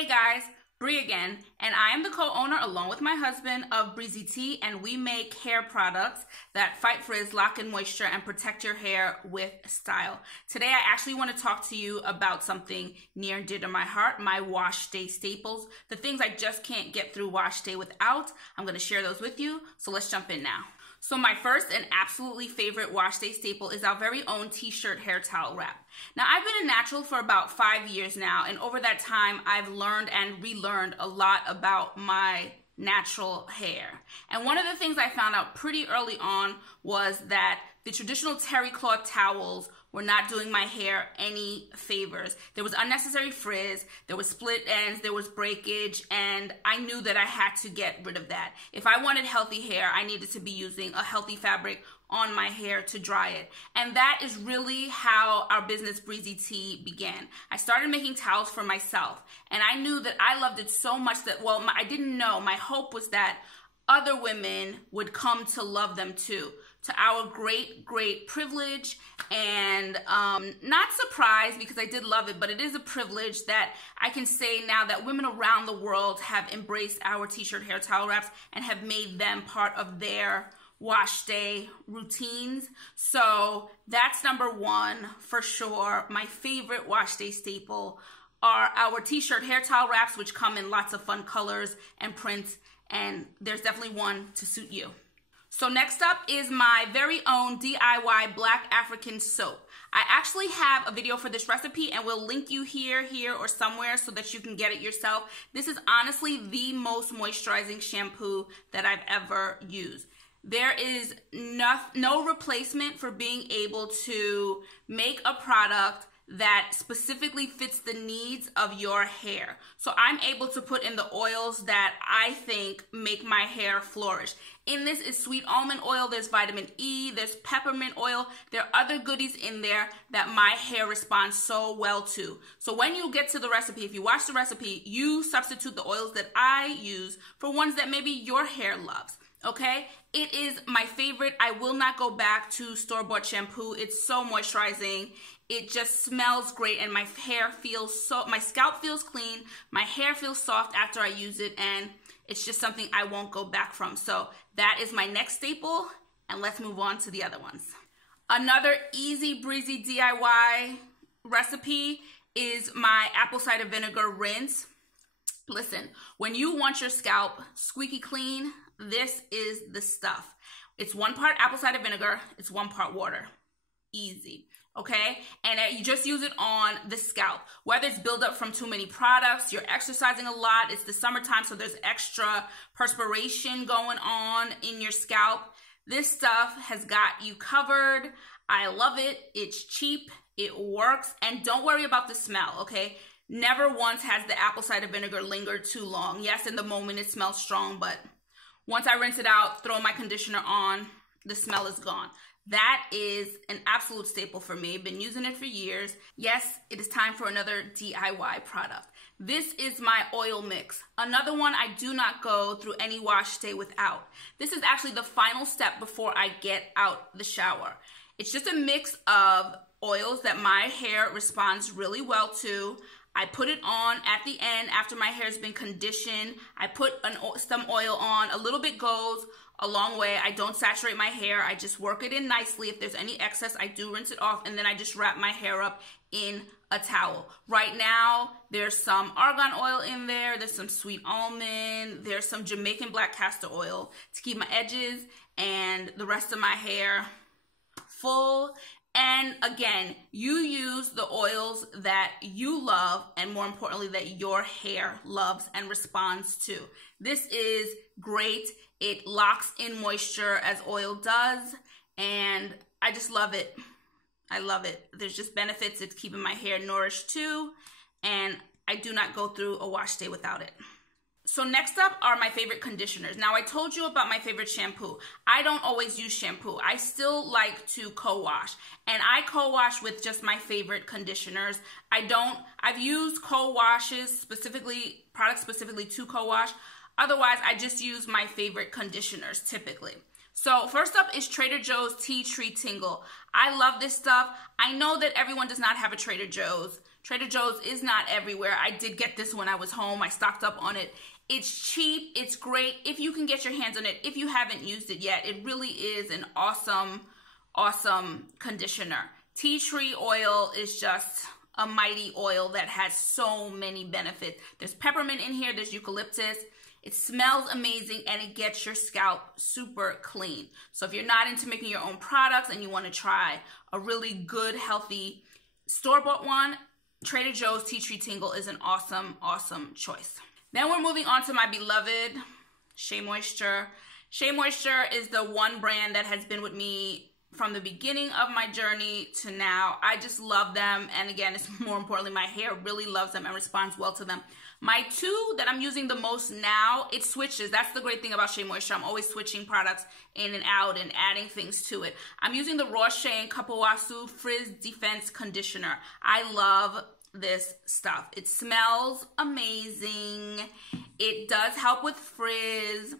Hey guys, Bree again, and I am the co-owner along with my husband of Breezy Tea, and we make hair products that fight frizz, lock in moisture, and protect your hair with style. Today I actually want to talk to you about something near and dear to my heart, my wash day staples, the things I just can't get through wash day without. I'm going to share those with you, so let's jump in now. So my first and absolutely favorite wash day staple is our very own t-shirt hair towel wrap. Now I've been a natural for about 5 years now, and over that time I've learned and relearned a lot about my natural hair. And one of the things I found out pretty early on was that the traditional terry cloth towels were not doing my hair any favors. There was unnecessary frizz, there was split ends, there was breakage, and I knew that I had to get rid of that. If I wanted healthy hair, I needed to be using a healthy fabric on my hair to dry it. And that is really how our business Breezy Tea began. I started making towels for myself, and I knew that I loved it so much that, I didn't know. My hope was that other women would come to love them too. To our great, great privilege and not surprise, because I did love it, but it is a privilege that I can say now that women around the world have embraced our t-shirt hair towel wraps and have made them part of their wash day routines. So that's number one for sure. My favorite wash day staple are our t-shirt hair towel wraps, which come in lots of fun colors and prints, and there's definitely one to suit you. So next up is my very own DIY Black African soap. I actually have a video for this recipe, and we'll link you here, or somewhere so that you can get it yourself. This is honestly the most moisturizing shampoo that I've ever used. There is no replacement for being able to make a product that specifically fits the needs of your hair. So I'm able to put in the oils that I think make my hair flourish. In this is sweet almond oil, there's vitamin E, there's peppermint oil, there are other goodies in there that my hair responds so well to. So when you get to the recipe, if you watch the recipe, you substitute the oils that I use for ones that maybe your hair loves. Okay, it is my favorite. I will not go back to store-bought shampoo. It's so moisturizing. It just smells great, and my scalp feels clean, my hair feels soft after I use it, and it's just something I won't go back from. So that is my next staple, and let's move on to the other ones. Another easy breezy DIY recipe is my apple cider vinegar rinse. Listen, when you want your scalp squeaky clean, this is the stuff. It's 1 part apple cider vinegar, it's 1 part water. Easy, okay? And you just use it on the scalp. Whether it's buildup from too many products, you're exercising a lot, it's the summertime, so there's extra perspiration going on in your scalp. This stuff has got you covered. I love it. It's cheap, it works, and don't worry about the smell, okay? Never once has the apple cider vinegar lingered too long. Yes, in the moment it smells strong, but once I rinse it out, throw my conditioner on, the smell is gone. That is an absolute staple for me. I've been using it for years. Yes, it is time for another DIY product. This is my oil mix. Another one I do not go through any wash day without. This is actually the final step before I get out the shower. It's just a mix of oils that my hair responds really well to. I put it on at the end after my hair has been conditioned. I put some oil on. A little bit goes a long way. I don't saturate my hair. I just work it in nicely. If there's any excess, I do rinse it off, and then I just wrap my hair up in a towel. Right now, there's some argan oil in there. There's some sweet almond. There's some Jamaican black castor oil to keep my edges and the rest of my hair full. And again, you use the oils that you love, and more importantly, that your hair loves and responds to. This is great. It locks in moisture as oil does, and I just love it. I love it. There's just benefits. It's keeping my hair nourished too, and I do not go through a wash day without it. So next up are my favorite conditioners. Now I told you about my favorite shampoo. I don't always use shampoo. I still like to co-wash, and I co-wash with just my favorite conditioners. I've used co-washes products specifically to co-wash. Otherwise, I just use my favorite conditioners typically. So first up is Trader Joe's Tea Tree Tingle. I love this stuff. I know that everyone does not have a Trader Joe's. Trader Joe's is not everywhere. I did get this when I was home. I stocked up on it. It's cheap. It's great. If you can get your hands on it, if you haven't used it yet, it really is an awesome, awesome conditioner. Tea tree oil is just a mighty oil that has so many benefits. There's peppermint in here. There's eucalyptus. It smells amazing and it gets your scalp super clean. So if you're not into making your own products and you want to try a really good, healthy store-bought one, Trader Joe's Tea Tree Tingle is an awesome, awesome choice. Then we're moving on to my beloved Shea Moisture. Shea Moisture is the one brand that has been with me from the beginning of my journey to now. I just love them. And again, it's more importantly, my hair really loves them and responds well to them. My two that I'm using the most now, it switches. That's the great thing about Shea Moisture. I'm always switching products in and out and adding things to it. I'm using the Raw Shea and Kapawasu Frizz Defense Conditioner. I love this stuff. It smells amazing. It does help with frizz.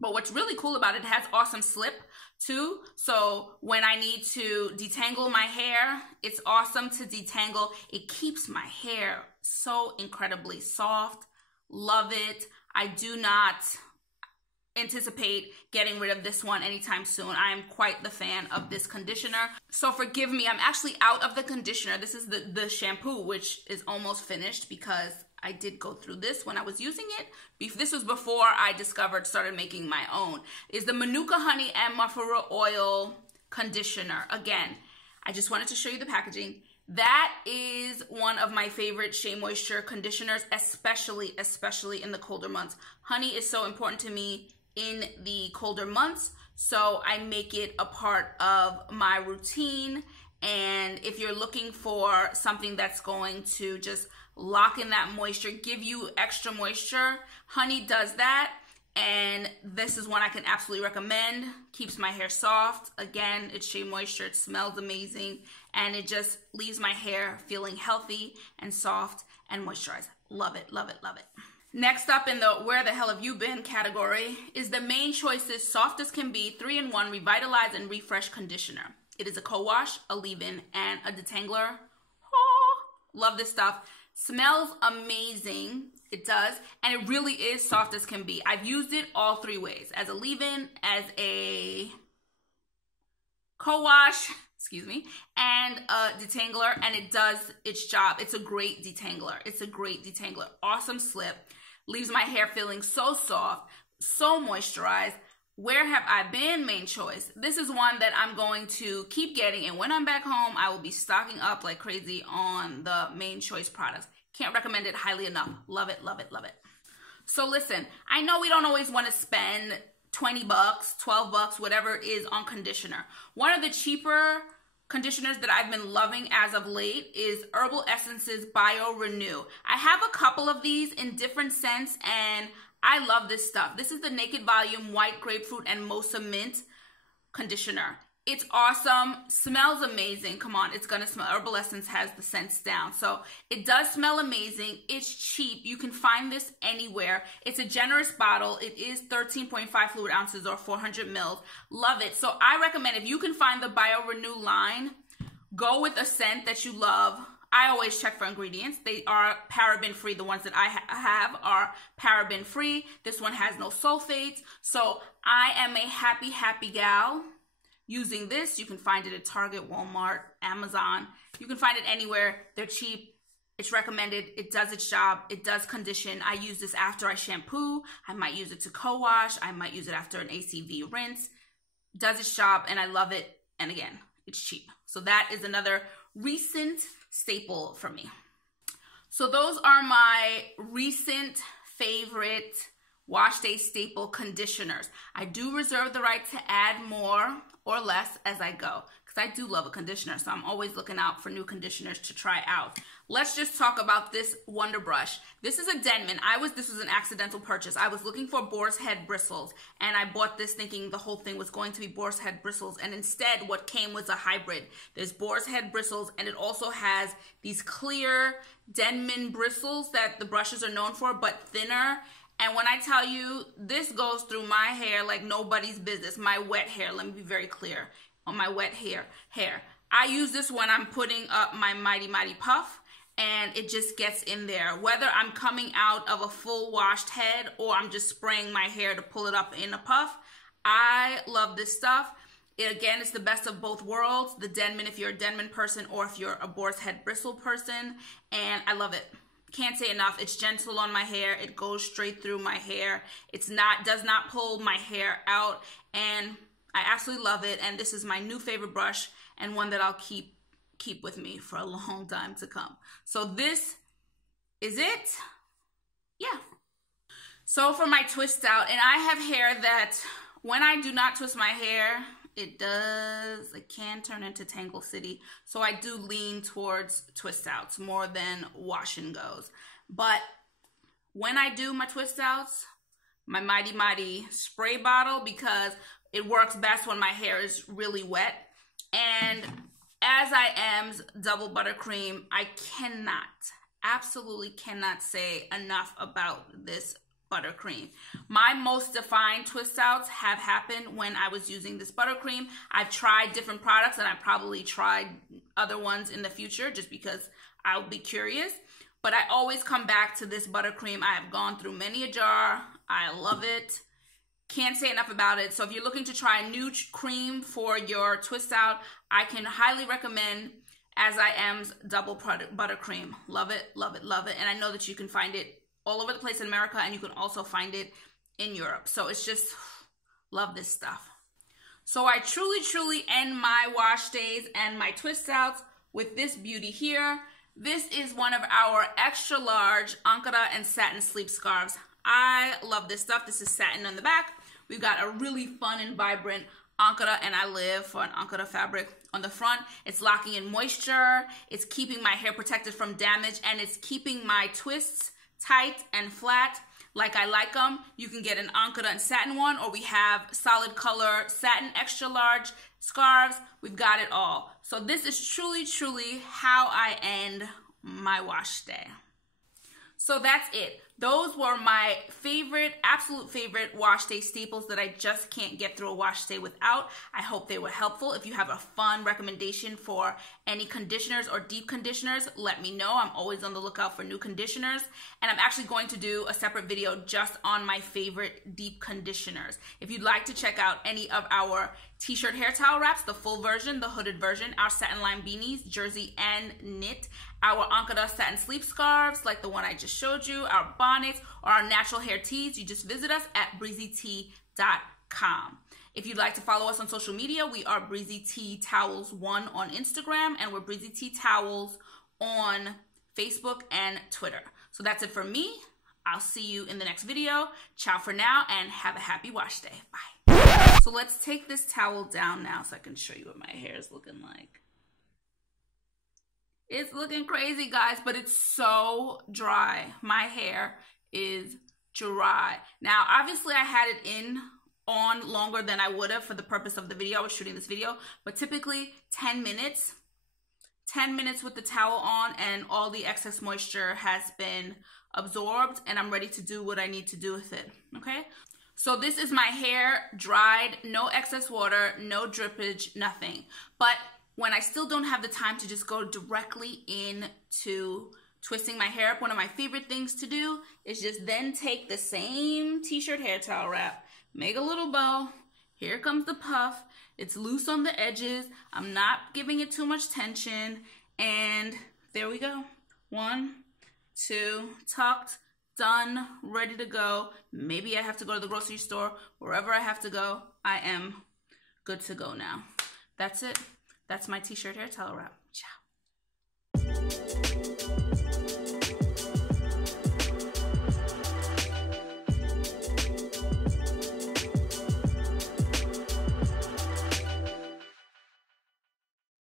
But what's really cool about it, it has awesome slip too. So when I need to detangle my hair, it's awesome to detangle. It keeps my hair so incredibly soft. Love it. I do not anticipate getting rid of this one anytime soon. I am quite the fan of this conditioner. So forgive me, I'm actually out of the conditioner. This is the shampoo, which is almost finished because I did go through this when I was using it. This was before I started making my own. Is the Manuka Honey and Mafura Oil Conditioner. Again, I just wanted to show you the packaging. That is one of my favorite Shea Moisture conditioners, especially in the colder months. Honey is so important to me in the colder months, so I make it a part of my routine. And if you're looking for something that's going to just lock in that moisture, give you extra moisture, honey does that. And this is one I can absolutely recommend. Keeps my hair soft. Again, it's Shea Moisture. It smells amazing. And it just leaves my hair feeling healthy and soft and moisturized. Love it, love it, love it. Next up in the Where the Hell Have You Been category is the Main Choices Soft as Can Be 3-in-1 Revitalize and Refresh Conditioner. It is a co-wash, a leave-in, and a detangler. Oh, love this stuff. Smells amazing. It does. And it really is soft as can be. I've used it all three ways. As a leave-in, as a co-wash, and a detangler. And it does its job. It's a great detangler. It's a great detangler. Awesome slip. Leaves my hair feeling so soft, so moisturized. Where have I been? Main Choice. This is one that I'm going to keep getting, and when I'm back home, I will be stocking up like crazy on the Main Choice products. Can't recommend it highly enough. Love it, love it, love it. So listen, I know we don't always want to spend 20 bucks, 12 bucks, whatever it is on conditioner. One of the cheaper conditioners that I've been loving as of late is Herbal Essences Bio Renew. I have a couple of these in different scents, and I love this stuff. This is the Naked Volume White Grapefruit and Mocha Mint conditioner. It's awesome. Smells amazing. Come on, it's gonna smell. Herbal Essence has the scents down. So it does smell amazing. It's cheap. You can find this anywhere. It's a generous bottle. It is 13.5 fluid ounces or 400 mils. Love it. So I recommend, if you can find the Bio Renew line, go with a scent that you love. I always check for ingredients. They are paraben free. The ones that I have are paraben free. This one has no sulfates. So I am a happy, happy gal using this. You can find it at Target, Walmart, Amazon. You can find it anywhere. They're cheap. It's recommended. It does its job. It does condition. I use this after I shampoo. I might use it to co-wash. I might use it after an ACV rinse. Does its job, and I love it. And again, it's cheap. So that is another recent staple for me. So those are my recent favorite wash day staple conditioners. I do reserve the right to add more or less as I go, because I do love a conditioner, so I'm always looking out for new conditioners to try out. Let's just talk about this Wonder Brush. This is a Denman. This was an accidental purchase. I was looking for boar's head bristles, and I bought this thinking the whole thing was going to be boar's head bristles, and instead what came was a hybrid. There's boar's head bristles, and it also has these clear Denman bristles that the brushes are known for, but thinner. And when I tell you, this goes through my hair like nobody's business. My wet hair, let me be very clear on my wet hair. I use this when I'm putting up my Mighty Mighty Puff, and it just gets in there. Whether I'm coming out of a full washed head or I'm just spraying my hair to pull it up in a puff, I love this stuff. Again, it's the best of both worlds. The Denman if you're a Denman person or if you're a boar's head bristle person, and I love it. Can't say enough. It's gentle on my hair. It goes straight through my hair. Does not pull my hair out, and I absolutely love it. And this is my new favorite brush and one that I'll keep with me for a long time to come. So this is it. Yeah. So for my twist out, and I have hair that when I do not twist my hair, it can turn into Tangle City. So I do lean towards twist outs more than wash and goes. But when I do my twist outs, my Mighty Mighty spray bottle, because it works best when my hair is really wet. And as I am's double buttercream, I absolutely cannot say enough about this buttercream. My most defined twist outs have happened when I was using this buttercream. I've tried different products, and I probably tried other ones in the future just because I'll be curious. But I always come back to this buttercream. I have gone through many a jar. I love it. Can't say enough about it. So if you're looking to try a new cream for your twist out, I can highly recommend As I Am's Double Buttercream. Love it, love it, love it. And I know that you can find it all over the place in America, and you can also find it in Europe. So it's just, love this stuff. So I truly end my wash days and my twist outs with this beauty here. This is one of our extra large Ankara and satin sleep scarves. I love this stuff. This is satin on the back. We've got a really fun and vibrant Ankara, and I live for an Ankara fabric on the front. It's locking in moisture. It's keeping my hair protected from damage, and it's keeping my twists tight and flat like I like them. You can get an Ankara and satin one, or we have solid color satin extra large scarves. We've got it all. So this is truly how I end my wash day. So that's it. Those were my absolute favorite wash day staples that I just can't get through a wash day without. I hope they were helpful. If you have a fun recommendation for any conditioners or deep conditioners, let me know. I'm always on the lookout for new conditioners. And I'm actually going to do a separate video just on my favorite deep conditioners. If you'd like to check out any of our t-shirt hair towel wraps, the full version, the hooded version, our satin lime beanies, jersey and knit, our Ankara satin sleep scarves like the one I just showed you, our bonnets, or our natural hair tees, you just visit us at breezytea.com. If you'd like to follow us on social media, we are Breezy Tea Towels 1 on Instagram, and we're Breezy Tea Towels on Facebook and Twitter. So that's it for me. I'll see you in the next video. Ciao for now, and have a happy wash day. Bye. So let's take this towel down now so I can show you what my hair is looking like. It's looking crazy, guys, but it's so dry. My hair is dry. Now, obviously, I had it on longer than I would have for the purpose of the video. I was shooting this video, but typically 10 minutes. 10 minutes with the towel on, and all the excess moisture has been absorbed, and I'm ready to do what I need to do with it, okay? So this is my hair dried, no excess water, no drippage, nothing. But when I still don't have the time to just go directly into twisting my hair up, one of my favorite things to do is just then take the same t-shirt hair towel wrap, make a little bow, here comes the puff, it's loose on the edges, I'm not giving it too much tension, and there we go. 1, 2, tucked, done, ready to go. Maybe I have to go to the grocery store. Wherever I have to go, I am good to go now. That's it. That's my t-shirt hair towel wrap. Ciao.